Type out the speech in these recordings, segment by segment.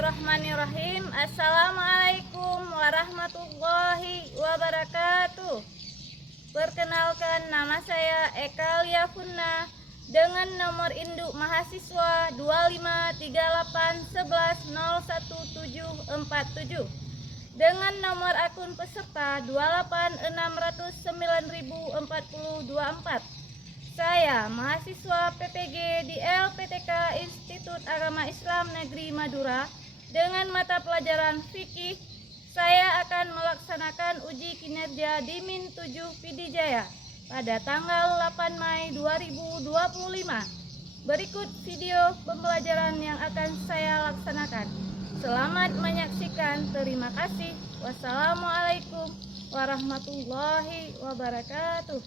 Bismillahirrahmanirrahim. Assalamualaikum warahmatullahi wabarakatuh. Perkenalkan, nama saya Eka Liafunna dengan nomor induk mahasiswa 253811014747 dengan nomor akun peserta 28609.04024. Saya mahasiswa PPG di LPTK Institut Agama Islam Negeri Madura dengan mata pelajaran fikih. Saya akan melaksanakan uji kinerja di Min 7 Pidijaya pada tanggal 8 Mei 2025. Berikut video pembelajaran yang akan saya laksanakan. Selamat menyaksikan. Terima kasih. Wassalamualaikum warahmatullahi wabarakatuh.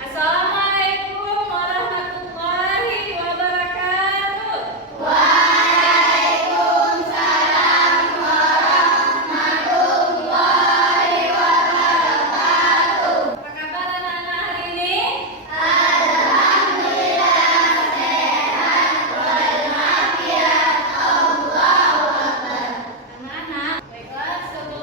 Assalamualaikum warahmatullahi wabarakatuh. Waalaikumsalam warahmatullahi wabarakatuh. Apa kabar anak-anak hari ini? Alhamdulillah sehat walafiat. Allahu Akbar. Anak-anak, baiklah, sebelum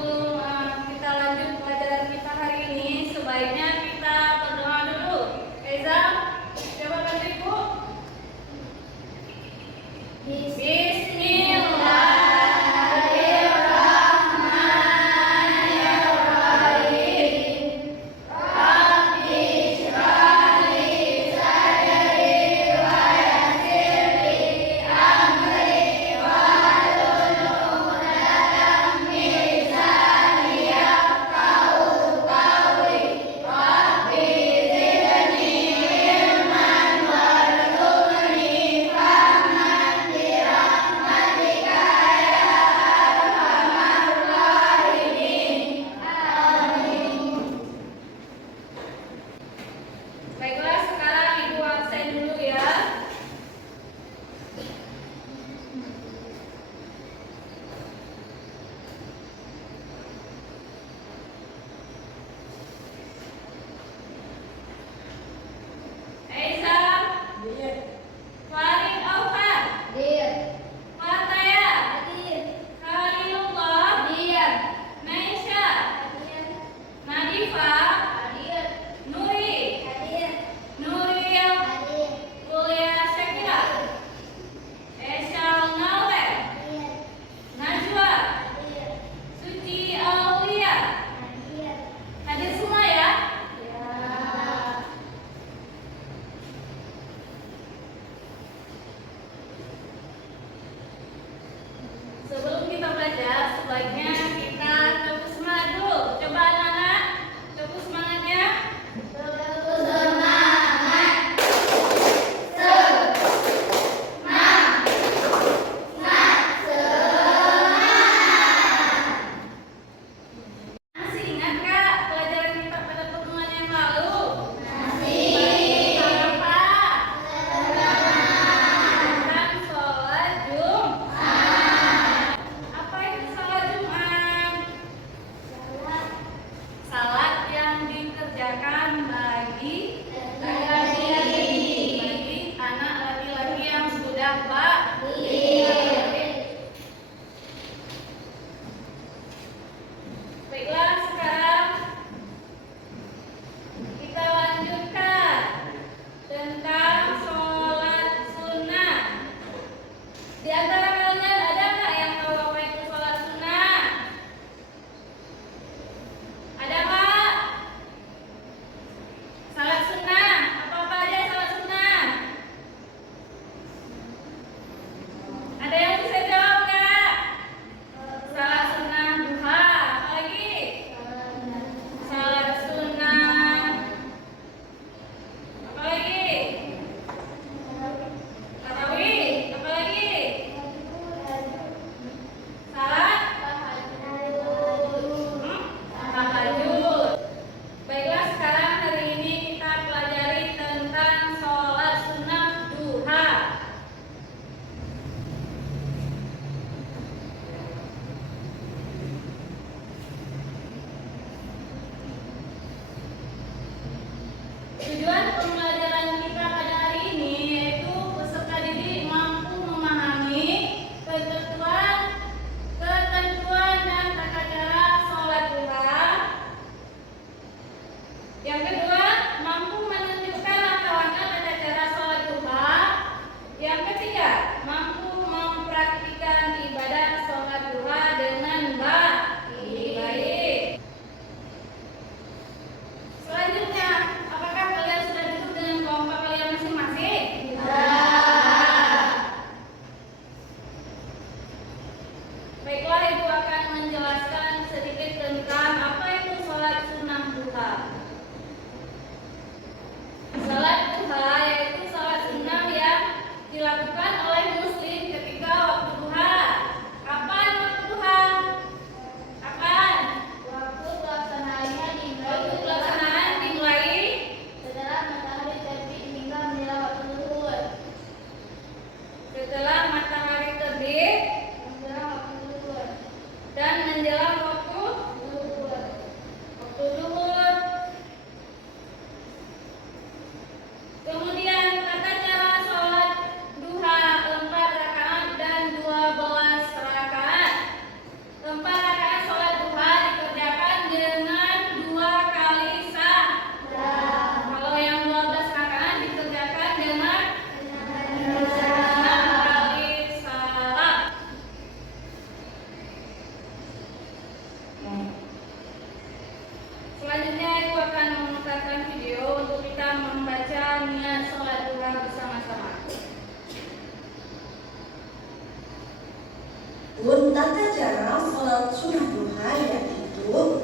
Adapun tata cara sholat sunnah duha yaitu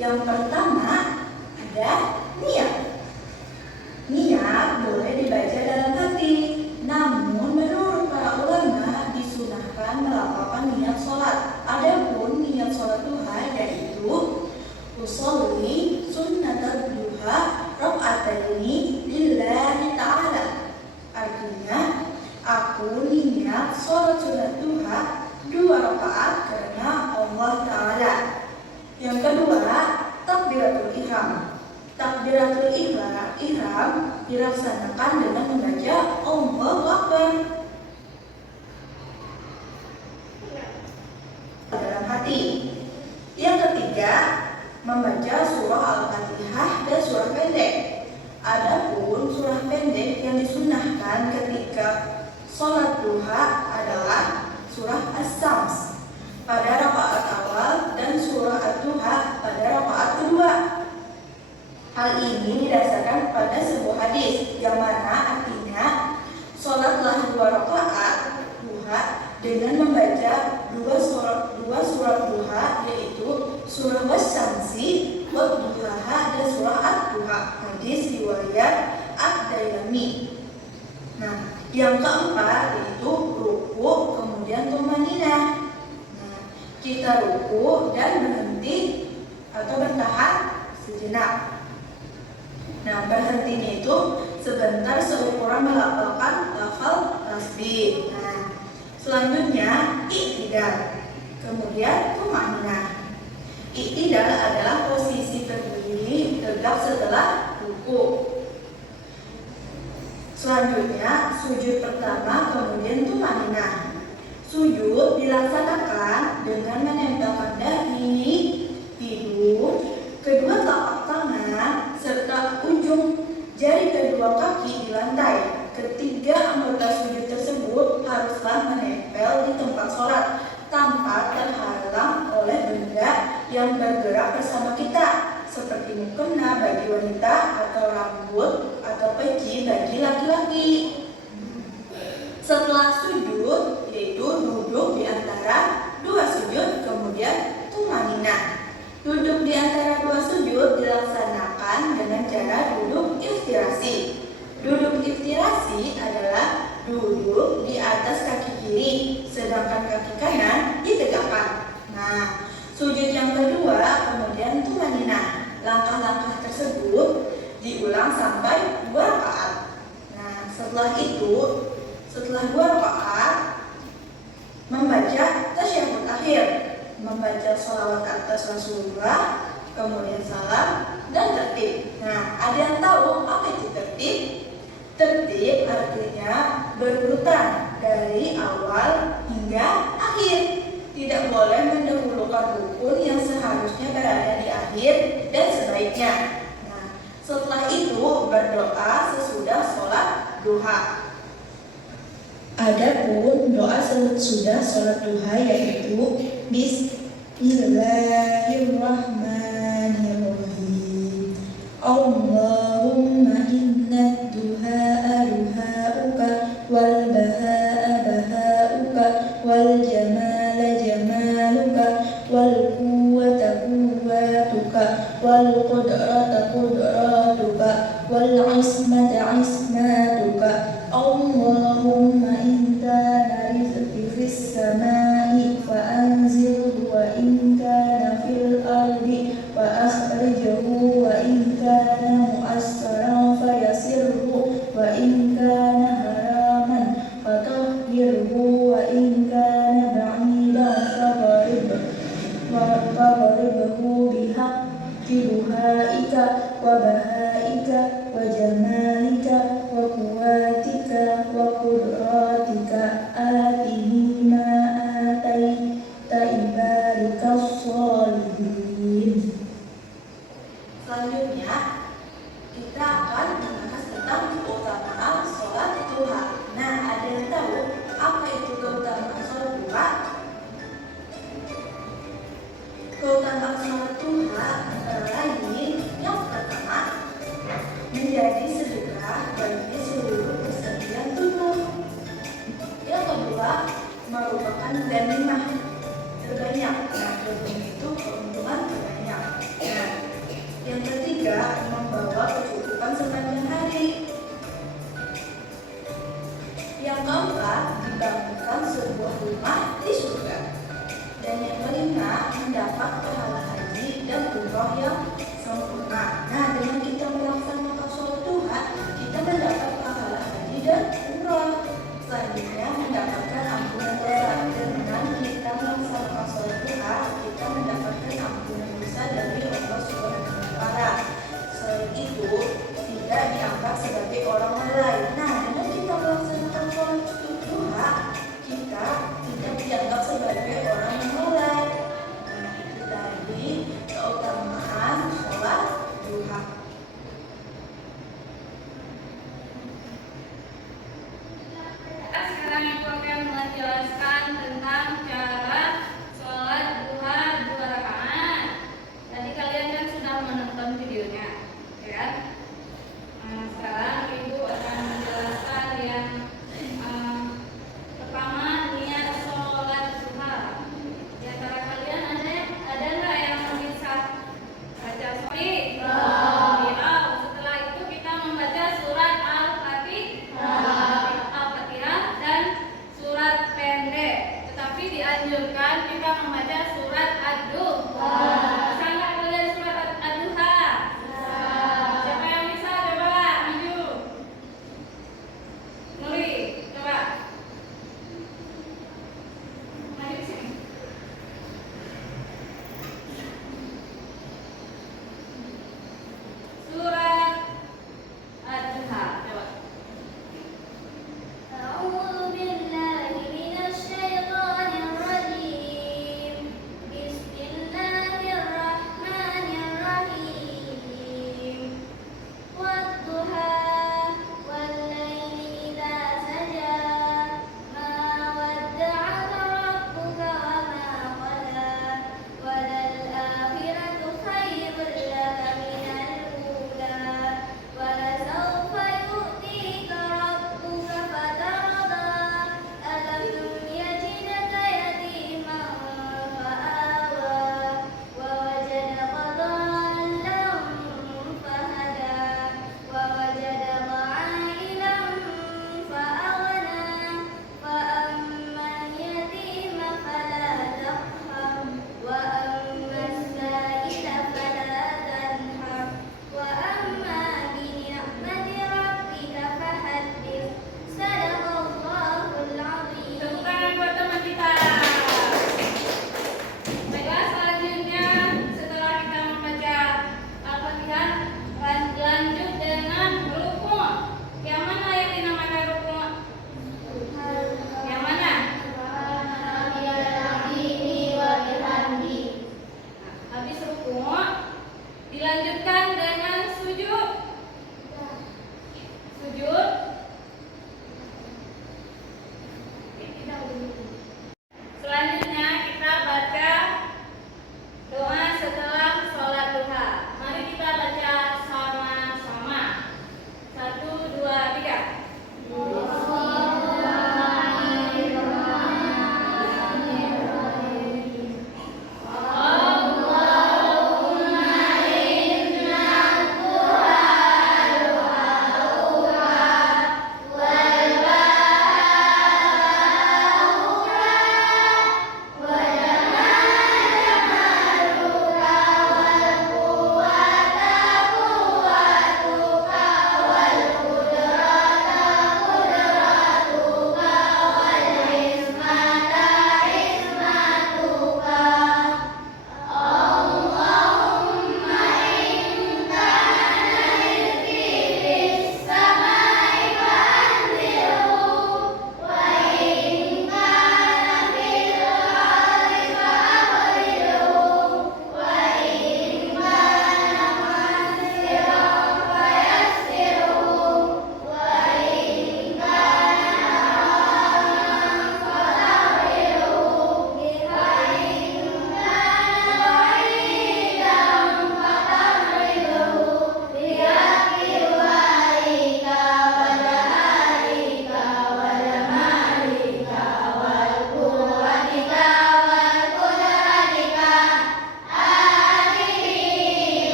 yang pertama ada niat. Niat boleh dibaca dalam hati, namun menurut para ulama disunahkan melafalkan niat sholat. Adapun niat sholat duha yaitu usolli sunnatul duha rakaataini lillahi ta'ala. Artinya, aku niat sholat sunat duha 2 rakaat karena Allah Ta'ala. Yang kedua, takbiratul ihram. Takbiratul ihram dilaksanakan dengan membaca Allahu Akbar dalam hati. Yang ketiga, membaca surah Al-Fatihah dan surah pendek. Adapun surah pendek yang disunahkan ketika sholat duha adalah surah As-Sams pada rakaat awal dan surah Ad-Duha pada rakaat kedua. Hal ini didasarkan pada sebuah hadis yang mana artinya sholatlah 2 rakaat duha dengan membaca dua surat duha, yaitu surah Wasy-Syamsi, Wad-Duha dan surah Ad-Duha. Hadis riwayat Ad-Dailami. Nah, yang keempat yaitu ruku kemudian tumaninah. Nah, kita ruku dan berhenti atau bertahan sejenak. Nah, berhentinya itu sebentar seukuran melafalkan lafal tasbih. Nah, selanjutnya i'tidal, kemudian tumaninah. I'tidal adalah posisi berdiri tegak setelah ruku. Selanjutnya sujud pertama, kemudian tumaninah. Sujud dilaksanakan dengan menempelkan dahi, hidung, kedua telapak tangan serta ujung jari kedua kaki di lantai. Ketiga anggota sujud tersebut haruslah menempel di tempat sholat tanpa terhalang oleh benda yang bergerak bersama kita, seperti mukena bagi wanita atau rambut atau peci bagi laki-laki. Setelah sujud yaitu duduk di antara 2 sujud, kemudian tumaninah. Duduk di antara 2 sujud dilaksanakan dengan cara duduk iftirasi. Duduk iftirasi adalah duduk di atas kaki kiri, sedangkan kaki kanan ditegakkan. Nah, sujud yang kedua kemudian tumaninah. Langkah-langkah tersebut diulang sampai 2 rakaat. Nah, setelah 2 rakaat membaca tasyahud akhir, membaca sholawat atas Rasulullah, kemudian salam dan tertib. Nah, ada yang tahu apa itu tertib? Tertib artinya berurutan dari awal hingga akhir. Tidak boleh mendahulukan rukun yang seharusnya berada di akhir dan sebaiknya. Nah, setelah itu berdoa sesudah sholat duha. Adapun doa sesudah sholat duha yaitu Bismillahirrahmanirrahim. Allahumma inna duha'a duha'uka wal baha'a baha'uka wal jamala jamaluka wal quwwata quwwatuka wal qudrata qudratuka wal ismata ismatuka. Allahumma inta rizqi fis samai fa anzilhu wa in kana fil ardi wa akhrijhu wa in kana Yang keempat, dibangunkan sebuah rumah di surga. Dan yang kelima, mendapat pahala haji dan umroh yang sempurna. Nah, dengan kita melaksanakan sholat duha, kita mendapat pahala haji dan umroh. Selanjutnya, mendapatkan ampunan dosa. Dengan kita melaksanakan sholat duha, kita mendapatkan ampunan dosa dari Allah Subhanahu wa Ta'ala. Selain itu, tidak dianggap sebagai orang lalai. Nah, dengan kita melaksanakan sholat duha, kita tidak dianggap sebagai orang yang lalai. Nah, itu tadi keutamaan sholat duha. Sekarang aku akan menjelaskan tentang cara sholat duha 2 rakaat. Tadi kalian kan sudah menonton videonya, ya kan? Nah, sekarang ibu akan menjelaskan yang pertama, niat sholat duha. Di antara kalian ada nggak yang bisa baca suri? Ya. Setelah itu kita membaca surat Al-Fatihah dan surat pendek. Tetapi dianjurkan kita membaca surat Ad-Duha. Bisa nggak kalian surat Ad-Duha? Siapa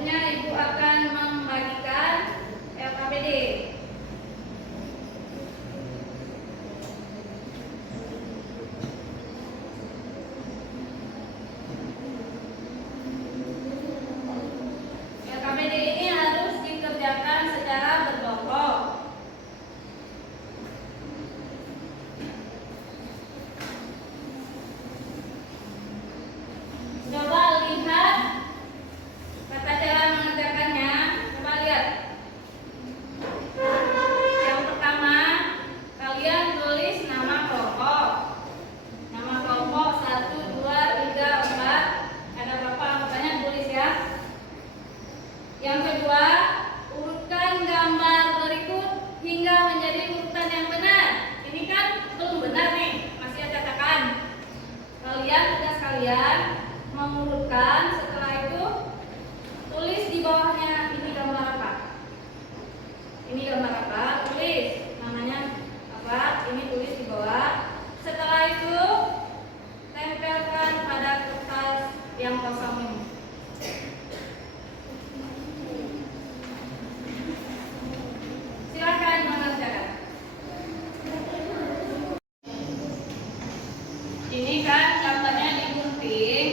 Selanjutnya Ibu akan membagikan LKPD. LKPD ini harus dikerjakan secara berkelompok. Coba lihat tata cara mengerjakannya. Coba lihat. Yang pertama, kalian tulis nama kelompok. Nama kelompok 1, 2, 3, 4. Ada berapa anggotanya tulis ya. Yang kedua, urutkan gambar berikut hingga menjadi urutan yang benar. Ini kan belum benar nih, masih ada cetakan. Tugas kalian mengurutkan, setelah itu tulis di bawahnya ini gambar apa. Ini gambar apa, tulis namanya apa, ini tulis di bawah. Setelah itu tempelkan pada kertas yang kosong ini. Silakan mengerjakan. Ini kan gambarnya digunting,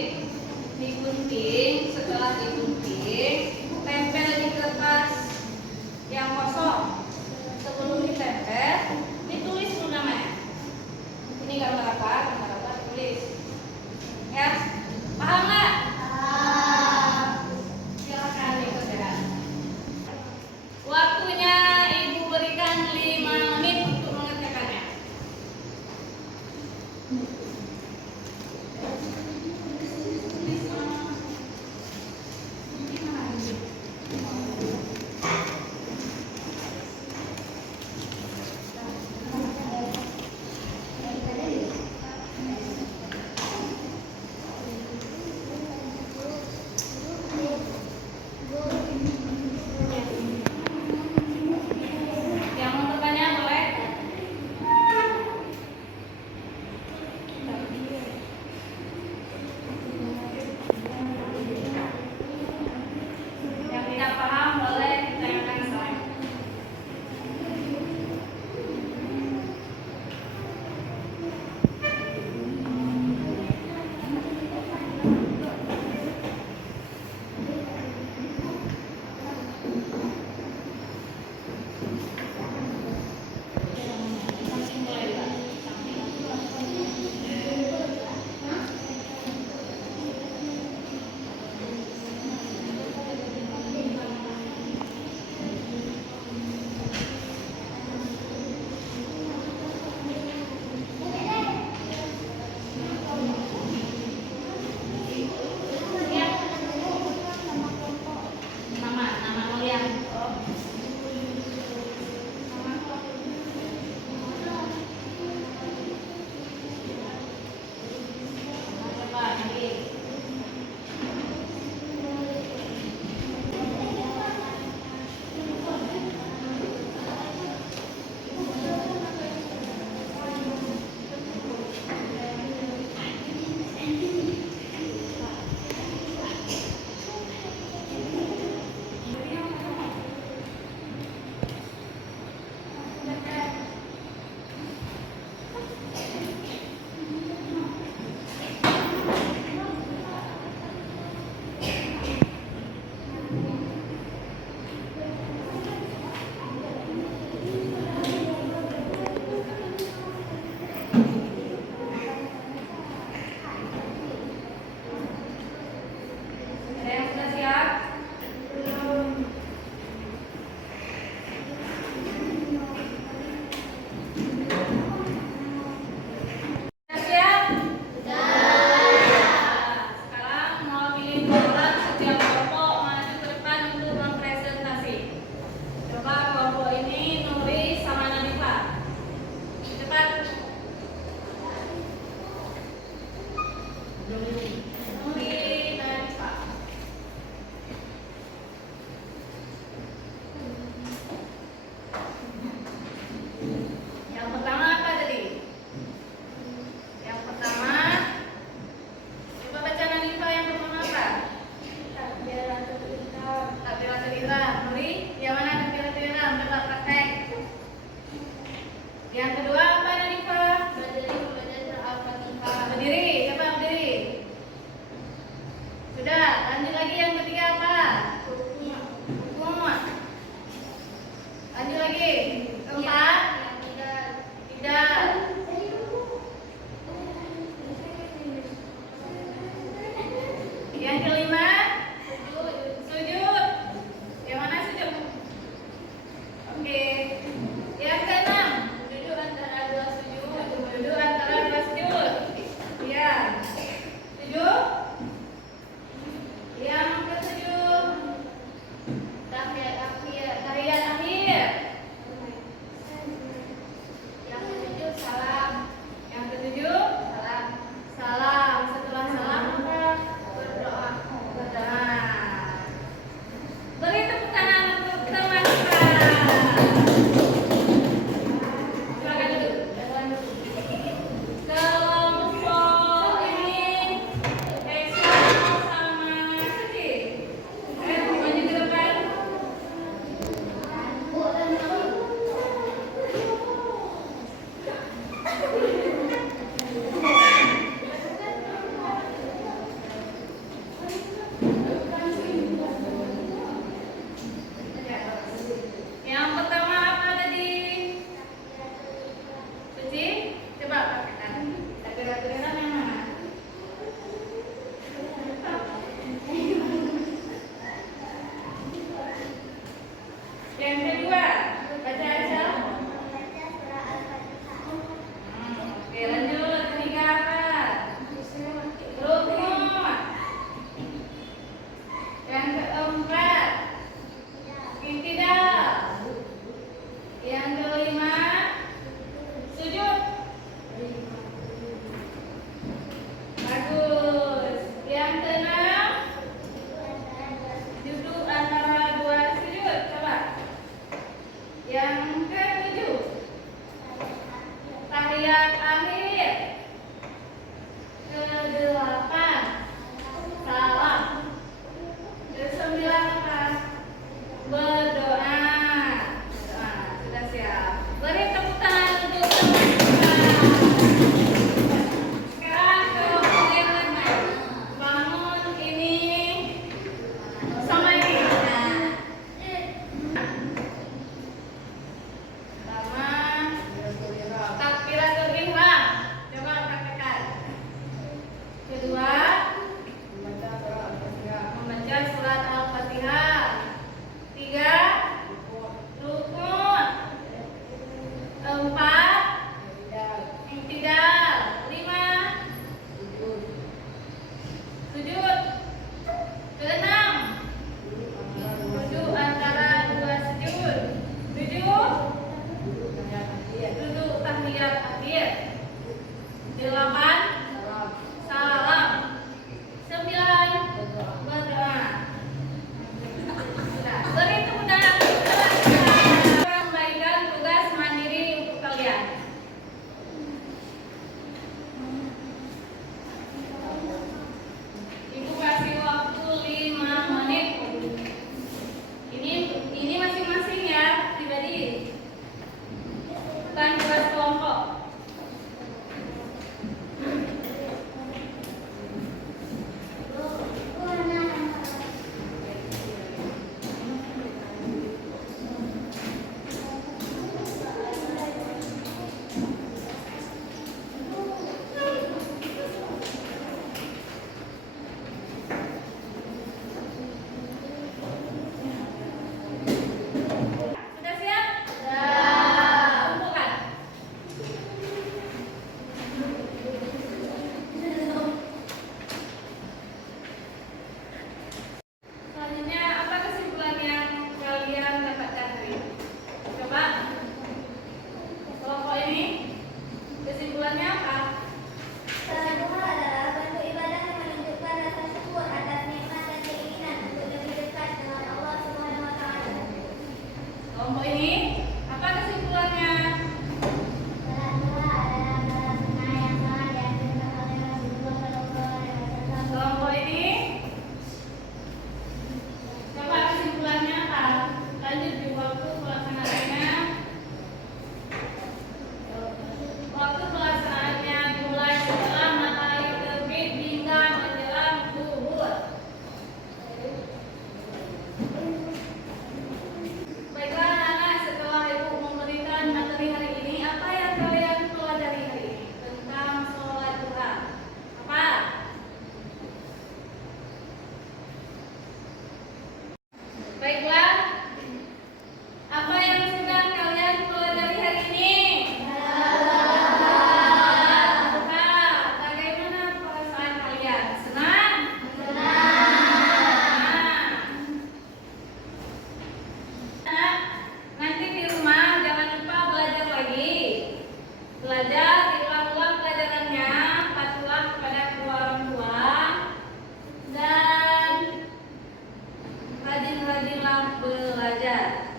belajar.